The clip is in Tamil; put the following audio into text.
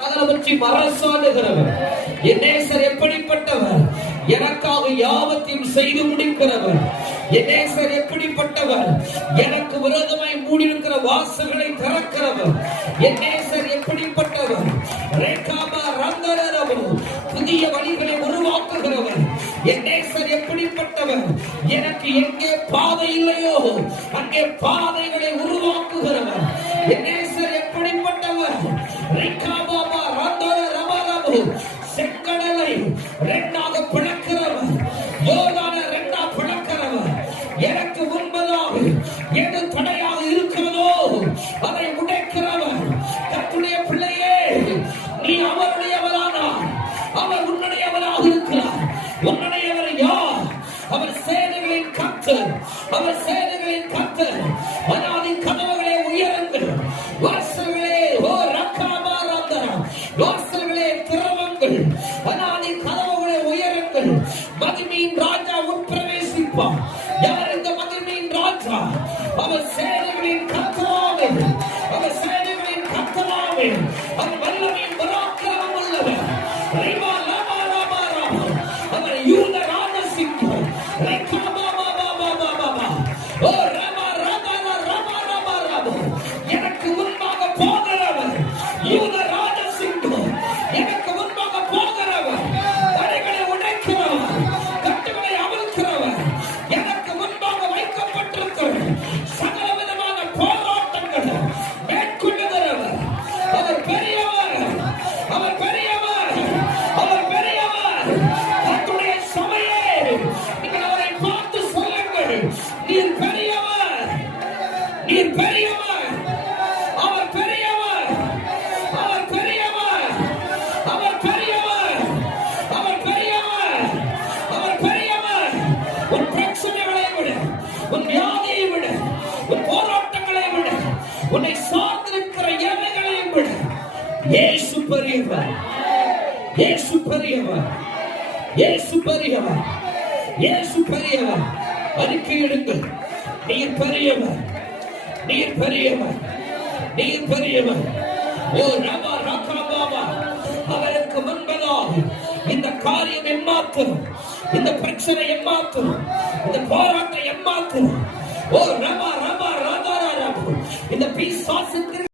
சகலவற்றையும் அரசாண்டுகிறவர் என் நேசர் எப்படிப்பட்டவர்? எனக்காக யாவத்தையும் செய்து முடிக்கிறவர். என் எப்படிப்பட்டவர்? எனக்கு விரோதமாய் மூடியிருக்கிற வாசல்களை திறக்கிறவர். என் நேசர் எப்படிப்பட்டவர்? ரேகாபா ரங்கரரவர் புதிய வழிகளை உருவாக்குகிறவர். என் நேசர் எப்படிப்பட்டவர்? எனக்கு எங்கே பாதை இல்லையோ? அங்கே பாதைகளை உருவாக்குகிறவர். என் ரமரவு செங்கடலை ரெண்டாக பிளக்கிறவர் யோகான ரெண்டா பிளக்கிறவர் எனக்கு முன்பதாக எது தடையாக இருக்கிறதோ அதை உடைக்கிறவர். கத்துடைய பிள்ளையே நீ அவருடையவரானார் அவர் உன்னுடையவராக இருக்கிறார். உன்னுடையவர் யார்? அவர் சேனைகளின் கத்தர் அவர் சேனைகளின் கத்தர் உட்பிரவேசிப்பார் யார் இந்த மகிமையின் ராஜா? அவர் சேனைகளின் கத்தராவே அவர் சேனைகளின் கத்தராவே அவர் வல்லமையின் பராக்கிரமம் உள்ளவர். ரிமா லாமா லாமா ராமா அவர் யூத ராஜசிங்கம். ரிகாமா நீர் பெரியவர் நீர் பெரியவர் அவர் பெரியவர் அவர் பெரியவர் அவர் பெரியவர் அவர் பெரியவர் அவர் பெரியவர். உன் பிரச்சனைகளை விட உன் வியாதியை விட உன் போராட்டங்களை விட உன்னை சார்ந்திருக்கிற எவைகளையும் விட. இயேசு பெரியவர் இயேசு பெரியவர் இயேசு பெரியவர் இயேசு பெரியவர். அறிக்கையிடுங்கள் நீர் பெரியவர் நீர் பெரியவர் நீர் பெரியவர். ஓ ரமா ரகா பாபா அவருக்கு முன்பதாக இந்த காரியம் எம்மாத்திரம் இந்த பிரச்சனை எம்மாத்திரம் இந்த போராட்டம் எம்மாத்திரம். ஓ ரமா ரமா ராதா ராதா இந்த பீசாசுக்கு